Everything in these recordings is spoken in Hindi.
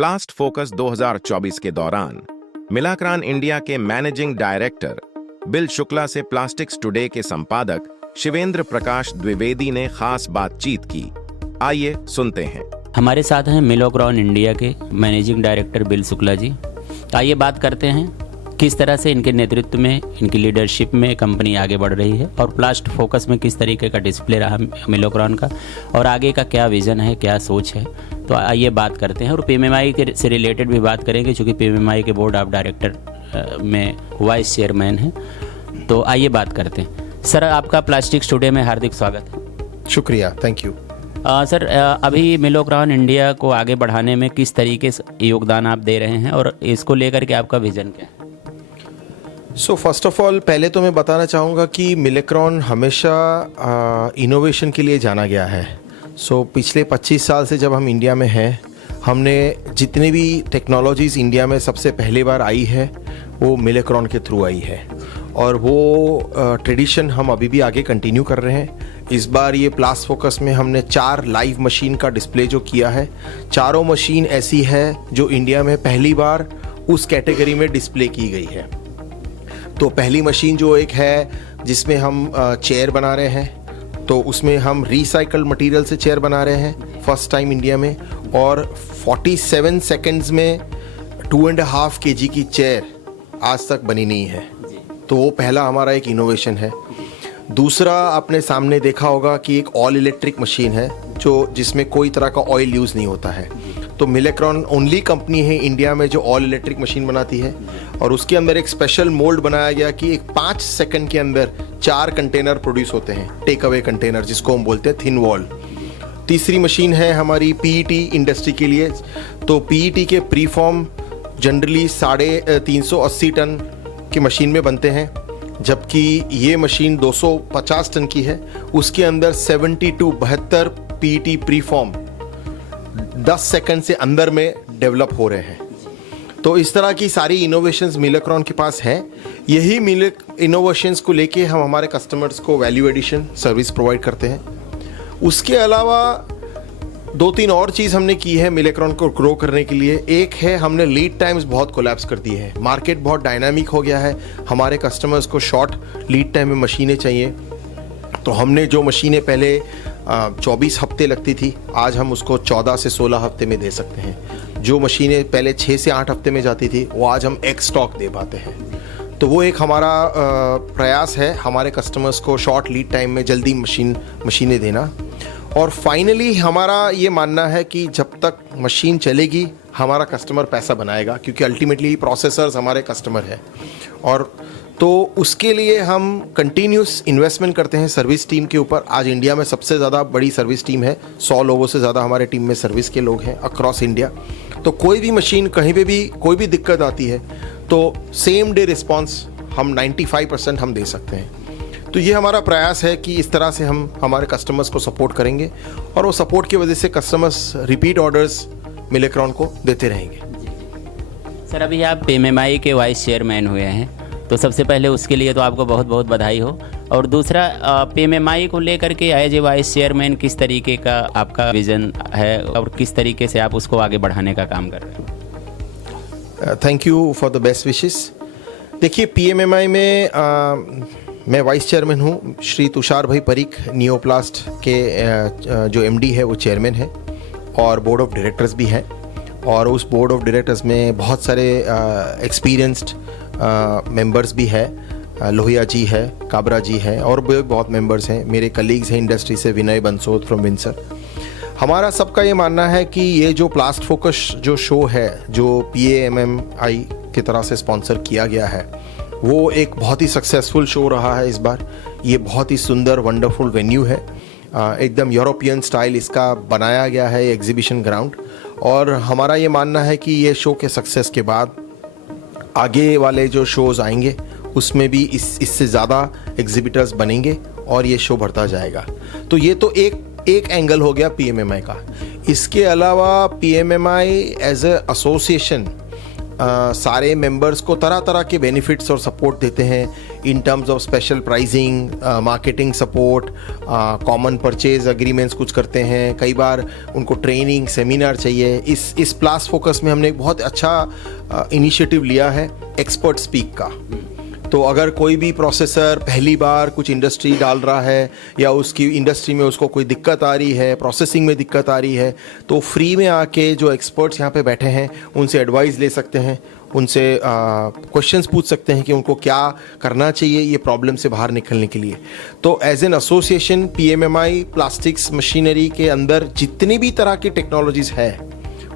प्लास्ट फोकस 2024 के दौरान मिलाक्रान इंडिया के मैनेजिंग डायरेक्टर बिल शुक्ला से प्लास्टिक्स टुडे के संपादक शिवेंद्र प्रकाश द्विवेदी ने खास बातचीत की। आइए सुनते हैं। हमारे साथ हैं मिलाक्रान इंडिया के managing director bill Shukla ji. आइए बात करते हैं किस तरह से इनके नेतृत्व में, इनकी लीडरशिप में कंपनी आगे बढ़ रही है और प्लास्ट फोकस में किस तरीके का डिस्प्ले रहा मिलाक्रान का और आगे का क्या विज़न है, क्या सोच है। तो आइए बात करते हैं और पीएमएमआई के से रिलेटेड भी बात करेंगे, क्योंकि पीएमएमआई के बोर्ड ऑफ डायरेक्टर में वाइस चेयरमैन हैं। तो आइए बात करते हैं। सर, आपका प्लास्टिक्स टुडे में हार्दिक स्वागत है। शुक्रिया, थैंक यू। सर, अभी मिलाक्रान इंडिया को आगे बढ़ाने में किस तरीके से योगदान आप दे रहे हैं और इसको लेकर के आपका विज़न क्या है? सो फर्स्ट ऑफ ऑल पहले तो मैं बताना चाहूँगा कि मिलाक्रान हमेशा इनोवेशन के लिए जाना गया है। सो पिछले 25 साल से जब हम इंडिया में हैं, हमने जितने भी टेक्नोलॉजीज़ इंडिया में सबसे पहली बार आई है वो मिलाक्रान के थ्रू आई है और वो ट्रेडिशन हम अभी भी आगे कंटिन्यू कर रहे हैं। इस बार ये प्लास्ट फोकस में हमने 4 लाइव मशीन का डिस्प्ले जो किया है, चारों मशीन ऐसी है जो इंडिया में पहली बार उस कैटेगरी में डिस्प्ले की गई है। तो पहली मशीन जो एक है जिसमें हम चेयर बना रहे हैं, तो उसमें हम रिसाइकल्ड मटेरियल से चेयर बना रहे हैं फर्स्ट टाइम इंडिया में, और 47 सेकंड्स में 2.5 kg की चेयर आज तक बनी नहीं है। तो वो पहला हमारा एक इनोवेशन है। दूसरा, आपने सामने देखा होगा कि एक ऑल इलेक्ट्रिक मशीन है जिसमें कोई तरह का ऑयल यूज़ नहीं होता है। तो मिलाक्रान ओनली कंपनी है इंडिया में जो ऑल इलेक्ट्रिक मशीन बनाती है और उसके अंदर एक स्पेशल मोल्ड बनाया गया कि एक 5 सेकंड के अंदर 4 कंटेनर प्रोड्यूस होते हैं, टेक अवे कंटेनर जिसको हम बोलते हैं थिन वॉल। तीसरी मशीन है हमारी पीईटी इंडस्ट्री के लिए। तो पीईटी के प्रीफॉर्म जनरली 380 टन की मशीन में बनते हैं, जबकि ये मशीन 250 टन की है। उसके अंदर 72 पीईटी प्रीफॉर्म 10 सेकंड से अंदर में डेवलप हो रहे हैं। तो इस तरह की सारी इनोवेशंस मिलाक्रान के पास हैं। यही इनोवेशंस को लेके हम हमारे कस्टमर्स को वैल्यू एडिशन सर्विस प्रोवाइड करते हैं। उसके अलावा 2-3 और चीज़ हमने की है मिलाक्रान को ग्रो करने के लिए। एक है, हमने लीड टाइम्स बहुत कोलैप्स कर दिए हैं। मार्केट बहुत डायनामिक हो गया है, हमारे कस्टमर्स को शॉर्ट लीड टाइम में मशीनें चाहिए। तो हमने जो मशीनें पहले 24 हफ्ते लगती थी, आज हम उसको 14 से 16 हफ्ते में दे सकते हैं। जो मशीनें पहले 6 से 8 हफ्ते में जाती थी, वो आज हम एक स्टॉक दे पाते हैं। तो वो एक हमारा प्रयास है हमारे कस्टमर्स को शॉर्ट लीड टाइम में जल्दी मशीनें देना। और फाइनली हमारा ये मानना है कि जब तक मशीन चलेगी हमारा कस्टमर पैसा बनाएगा, क्योंकि अल्टीमेटली प्रोसेसर्स हमारे कस्टमर है। और तो उसके लिए हम कंटिन्यूस इन्वेस्टमेंट करते हैं सर्विस टीम के ऊपर। आज इंडिया में सबसे ज़्यादा बड़ी सर्विस टीम है, 100 लोगों से ज़्यादा हमारे टीम में सर्विस के लोग हैं अक्रॉस इंडिया। तो कोई भी मशीन कहीं पे भी कोई भी दिक्कत आती है तो सेम डे रिस्पॉन्स हम 95% हम दे सकते हैं। तो ये हमारा प्रयास है कि इस तरह से हम हमारे कस्टमर्स को सपोर्ट करेंगे और वो सपोर्ट की वजह से कस्टमर्स रिपीट ऑर्डर्स मिलाक्रान को देते रहेंगे। सर, अभी आप पीएमएमआई के वाइस चेयरमैन हुए हैं, तो सबसे पहले उसके लिए तो आपको बहुत बहुत बधाई हो। और दूसरा, पीएमएमआई को लेकर के एज ए वाइस चेयरमैन किस तरीके का आपका विज़न है और किस तरीके से आप उसको आगे बढ़ाने का काम कर रहे हैं? Thank you for the best wishes. देखिए, पीएमएमआई में मैं वाइस चेयरमैन हूँ। श्री तुषार भाई परीख नियोप्लास्ट के जो एमडी है वो चेयरमैन है और बोर्ड ऑफ डायरेक्टर्स भी हैं। और उस बोर्ड ऑफ डायरेक्टर्स में बहुत सारे एक्सपीरियंस्ड मेंबर्स भी है। लोहिया जी है, काबरा जी है और भी बहुत मेंबर्स हैं। मेरे कलीग्स हैं इंडस्ट्री से, विनय बंसोद फ्रॉम विंसर। हमारा सबका ये मानना है कि ये जो प्लास्ट फोकस जो शो है, जो पीएमएमआई की तरह से स्पॉन्सर किया गया है, वो एक बहुत ही सक्सेसफुल शो रहा है इस बार। ये बहुत ही सुंदर वंडरफुल वेन्यू है, एकदम यूरोपियन स्टाइल इसका बनाया गया है एग्जीबिशन ग्राउंड। और हमारा ये मानना है कि ये शो के सक्सेस के बाद आगे वाले जो शोज़ आएंगे उसमें भी इससे ज़्यादा एग्जिबिटर्स बनेंगे और ये शो बढ़ता जाएगा। तो ये तो एक एंगल हो गया पीएमएमआई का। इसके अलावा पीएमएमआई एज ए एसोसिएशन सारे मेंबर्स को तरह तरह के बेनिफिट्स और सपोर्ट देते हैं। In terms of special pricing, marketing support, common purchase agreements कुछ करते हैं, कई बार उनको ट्रेनिंग सेमिनार चाहिए। इस प्लास फोकस में हमने एक बहुत अच्छा इनिशिएटिव लिया है एक्सपर्ट स्पीक का। तो अगर कोई भी प्रोसेसर पहली बार कुछ इंडस्ट्री डाल रहा है या उसकी इंडस्ट्री में उसको कोई दिक्कत आ रही है, प्रोसेसिंग में दिक्कत आ रही है, तो फ्री में आके जो एक्सपर्ट्स यहाँ पे बैठे हैं उनसे एडवाइस ले सकते हैं, उनसे क्वेश्चंस पूछ सकते हैं कि उनको क्या करना चाहिए ये प्रॉब्लम से बाहर निकलने के लिए। तो as an association PMMI plastics machinery के अंदर जितनी भी तरह की टेक्नोलॉजीज़ है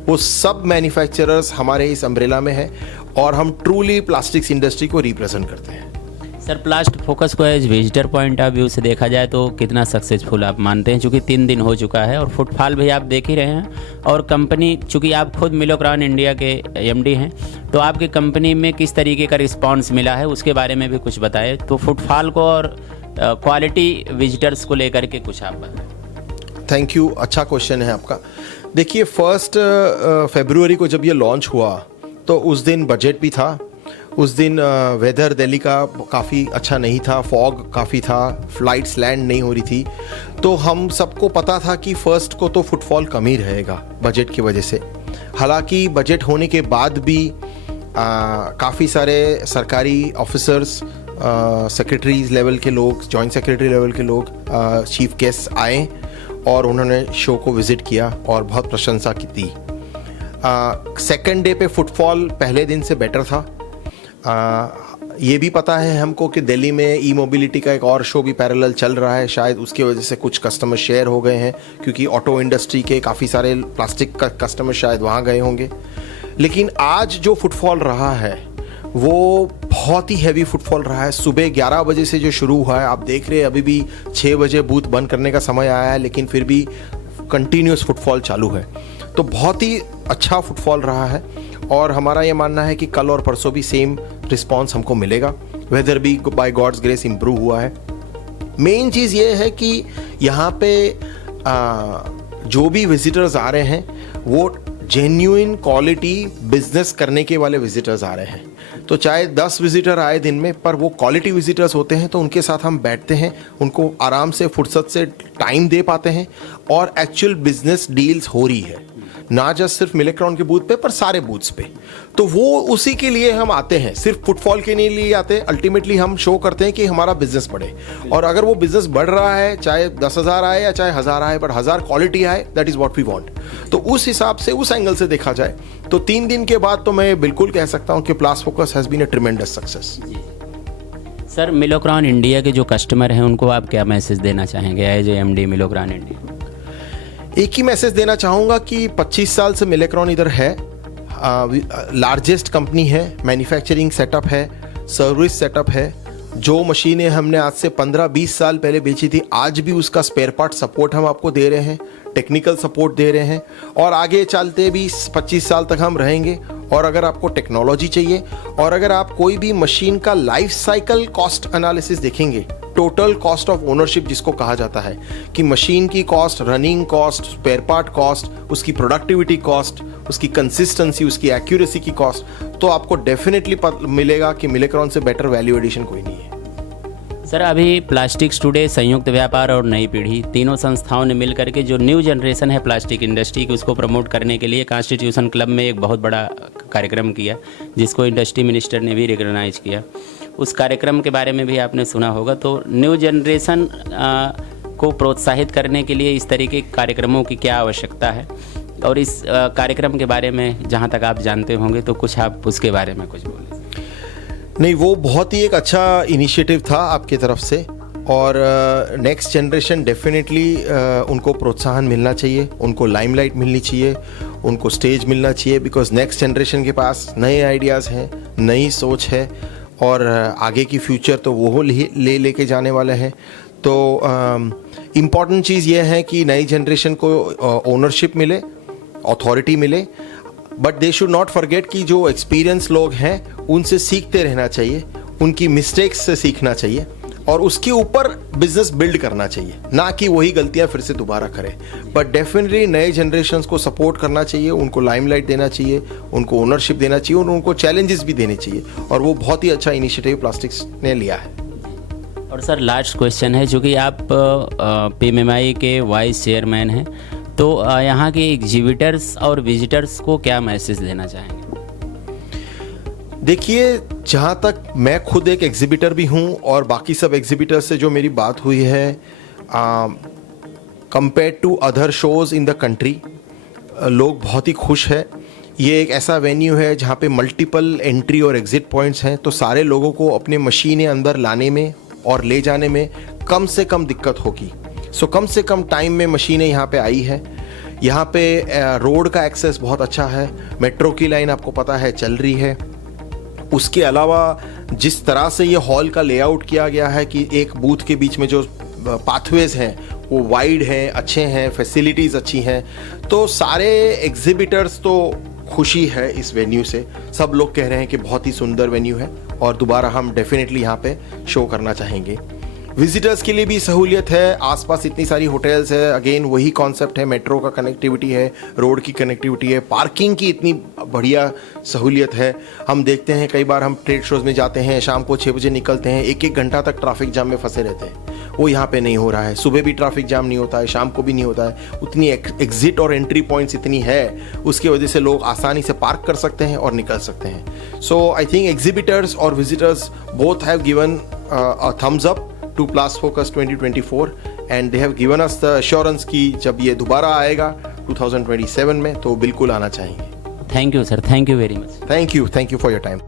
वो सब मैन्युफैक्चरर्स हमारे इस अम्ब्रेला में है और हम ट्रूली प्लास्टिक्स इंडस्ट्री को रिप्रेजेंट करते हैं। सर, प्लास्ट फोकस को as visitor point of view से देखा जाए तो कितना सक्सेसफुल आप मानते हैं? चूँकि 3 दिन हो चुका है और फुटफॉल भी आप देख ही रहे हैं, और कंपनी, चूँकि आप खुद मिलोक्रॉन इंडिया के MD हैं, तो आपकी कंपनी में किस तरीके का रिस्पांस मिला है उसके बारे में भी कुछ बताएं। तो फुटफॉल को और क्वालिटी विजिटर्स को लेकर के कुछ आप बताएं। थैंक यू, अच्छा क्वेश्चन है आपका। देखिए 1 फरवरी को जब ये लॉन्च हुआ तो उस दिन बजट भी था, उस दिन वेदर दिल्ली का काफ़ी अच्छा नहीं था, फॉग काफ़ी था, फ्लाइट्स लैंड नहीं हो रही थी। तो हम सबको पता था कि 1 को तो फुटफॉल कम ही रहेगा बजट की वजह से। हालांकि बजट होने के बाद भी काफ़ी सारे सरकारी ऑफिसर्स, सेक्रेटरीज लेवल के लोग, जॉइंट सेक्रेटरी लेवल के लोग, चीफ गेस्ट आए और उन्होंने शो को विज़िट किया और बहुत प्रशंसा की थी। सेकेंड डे पे फुटफॉल पहले दिन से बेटर था। ये भी पता है हमको कि दिल्ली में ई मोबिलिटी का एक और शो भी पैरेलल चल रहा है, शायद उसकी वजह से कुछ कस्टमर शेयर हो गए हैं, क्योंकि ऑटो इंडस्ट्री के काफ़ी सारे प्लास्टिक का कस्टमर शायद वहाँ गए होंगे। लेकिन आज जो फुटफॉल रहा है वो बहुत ही हैवी फुटफॉल रहा है। सुबह 11 बजे से जो शुरू हुआ है, आप देख रहे हैं अभी भी 6 बजे बूथ बंद करने का समय आया है, लेकिन फिर भी कंटिन्यूस फुटफॉल चालू है। तो बहुत ही अच्छा फुटफॉल रहा है और हमारा ये मानना है कि कल और परसों भी सेम रिस्पांस हमको मिलेगा। वेदर भी बाय गॉड्स ग्रेस इम्प्रूव हुआ है। मेन चीज़ ये है कि यहाँ पे जो भी विजिटर्स आ रहे हैं वो जेन्युइन क्वालिटी बिजनेस करने के वाले विजिटर्स आ रहे हैं। तो चाहे 10 विजिटर आए दिन में, पर वो क्वालिटी विजिटर्स होते हैं, तो उनके साथ हम बैठते हैं, उनको आराम से फुर्सत से टाइम दे पाते हैं और एक्चुअल बिजनेस डील्स हो रही है, ना जस्ट सिर्फ मिलेक्रॉन के बूथ पे पर सारे बूथ्स पे। तो वो उसी के लिए हम आते हैं, सिर्फ फुटफॉल के लिए आते हैं। अल्टीमेटली हम शो करते हैं कि हमारा बिजनेस बढ़े, और अगर वो बिजनेस बढ़ रहा है, चाहे 10,000 आए या चाहे 1000 आए, बट 1000 क्वालिटी आए, that is what we want. तो उस हिसाब से, उस एंगल से देखा जाए तो 3 दिन के बाद तो मैं बिल्कुल कह सकता हूँ कि plus focus has been a tremendous success. Sir, मिलोक्रॉन इंडिया के जो कस्टमर हैं उनको आप क्या मैसेज देना चाहेंगे एज MD मिलोक्रॉन इंडिया? एक ही मैसेज देना चाहूँगा कि 25 साल से मिलेक्रॉन इधर है, लार्जेस्ट कंपनी है, मैन्युफैक्चरिंग सेटअप है, सर्विस सेटअप है। जो मशीनें हमने आज से 15-20 साल पहले बेची थी, आज भी उसका स्पेयर पार्ट सपोर्ट हम आपको दे रहे हैं, टेक्निकल सपोर्ट दे रहे हैं, और आगे चलते भी 25 साल तक हम रहेंगे। और अगर आपको टेक्नोलॉजी चाहिए, और अगर आप कोई भी मशीन का लाइफ साइकिल कॉस्ट एनालिसिस देखेंगे, टोटल कॉस्ट ऑफ ओनरशिप जिसको कहा जाता है, कि मशीन की cost, running cost, spare part cost, उसकी प्रोडक्टिविटी कॉस्ट, उसकी कंसिस्टेंसी, उसकी एक्यूरेसी की कॉस्ट, तो आपको डेफिनेटली मिलेगा कि मिलेक्रॉन से बेटर वैल्यू एडिशन कोई नहीं है। सर, अभी प्लास्टिक्स टुडे, संयुक्त व्यापार और नई पीढ़ी, तीनों संस्थाओं ने मिलकर के जो न्यू जनरेशन है प्लास्टिक इंडस्ट्री की, उसको प्रमोट करने के लिए कॉन्स्टिट्यूशन क्लब में एक बहुत बड़ा कार्यक्रम किया, जिसको इंडस्ट्री मिनिस्टर ने भी रिकॉग्नाइज किया। उस कार्यक्रम के बारे में भी आपने सुना होगा। तो न्यू जनरेशन को प्रोत्साहित करने के लिए इस तरीके के कार्यक्रमों की क्या आवश्यकता है, और इस कार्यक्रम के बारे में जहाँ तक आप जानते होंगे तो कुछ आप उसके बारे में कुछ बोलें। नहीं, वो बहुत ही एक अच्छा इनिशिएटिव था आपकी तरफ से, और नेक्स्ट जनरेशन डेफिनेटली उनको प्रोत्साहन मिलना चाहिए, उनको लाइमलाइट मिलनी चाहिए, उनको स्टेज मिलना चाहिए, बिकॉज नेक्स्ट जनरेशन के पास नए आइडियाज़ हैं, नई सोच है, और आगे की फ्यूचर तो वो लेके जाने वाले हैं। तो इम्पॉर्टेंट चीज़ ये है कि नई जनरेशन को ओनरशिप मिले, अथॉरिटी मिले, but they should not forget कि जो एक्सपीरियंस लोग हैं उनसे सीखते रहना चाहिए, उनकी मिस्टेक्स से सीखना चाहिए, और उसके ऊपर बिजनेस बिल्ड करना चाहिए, ना कि वही गलतियां फिर से दोबारा करें। बट डेफिनेटली नए जनरेशन्स को सपोर्ट करना चाहिए, उनको लाइमलाइट देना चाहिए, उनको ओनरशिप देना चाहिए, और उनको चैलेंजेस भी देने चाहिए, और वो बहुत ही अच्छा इनिशिएटिव प्लास्टिक्स ने लिया है। और सर लास्ट क्वेश्चन है, जो कि आप पीएमएमआई के वाइस चेयरमैन हैं, तो यहाँ के एग्जीबिटर्स और विजिटर्स को क्या मैसेज देना चाहेंगे? देखिए, जहाँ तक मैं खुद एक एग्जिबिटर भी हूँ और बाकी सब एग्जिबिटर से जो मेरी बात हुई है, compare to other shows in the country, लोग बहुत ही खुश है। ये एक ऐसा वेन्यू है जहाँ पे मल्टीपल एंट्री और एग्ज़िट पॉइंट्स हैं, तो सारे लोगों को अपने मशीनें अंदर लाने में और ले जाने में कम से कम दिक्कत होगी। सो कम से कम टाइम में मशीनें यहाँ पे आई है। यहाँ पे रोड का एक्सेस बहुत अच्छा है, मेट्रो की लाइन आपको पता है चल रही है। उसके अलावा जिस तरह से ये हॉल का लेआउट किया गया है कि एक बूथ के बीच में जो पाथवेज हैं वो वाइड हैं, अच्छे हैं, फैसिलिटीज़ अच्छी हैं, तो सारे एग्जिबिटर्स तो खुशी है इस वेन्यू से। सब लोग कह रहे हैं कि बहुत ही सुंदर वेन्यू है और दोबारा हम डेफिनेटली यहाँ पे शो करना चाहेंगे। विजिटर्स के लिए भी सहूलियत है, आसपास इतनी सारी होटल्स है, अगेन वही कॉन्सेप्ट है, मेट्रो का कनेक्टिविटी है, रोड की कनेक्टिविटी है, पार्किंग की इतनी बढ़िया सहूलियत है। हम देखते हैं कई बार हम ट्रेड शोज़ में जाते हैं, शाम को 6 बजे निकलते हैं, 1-1 घंटा तक ट्रैफिक जाम में फंसे रहते हैं। वो यहाँ पे नहीं हो रहा है, सुबह भी ट्रैफिक जाम नहीं होता है, शाम को भी नहीं होता है। उतनी एग्जिट और एंट्री पॉइंट्स इतनी है, उसकी वजह से लोग आसानी से पार्क कर सकते हैं और निकल सकते हैं। सो आई थिंक एग्जिबिटर्स और visitors both have given a thumbs up to Blast Focus 2024 and they have given us the assurance कि जब ये दोबारा आएगा 2027 में तो बिल्कुल आना चाहेंगे। Thank you sir, thank you very much. Thank you for your time.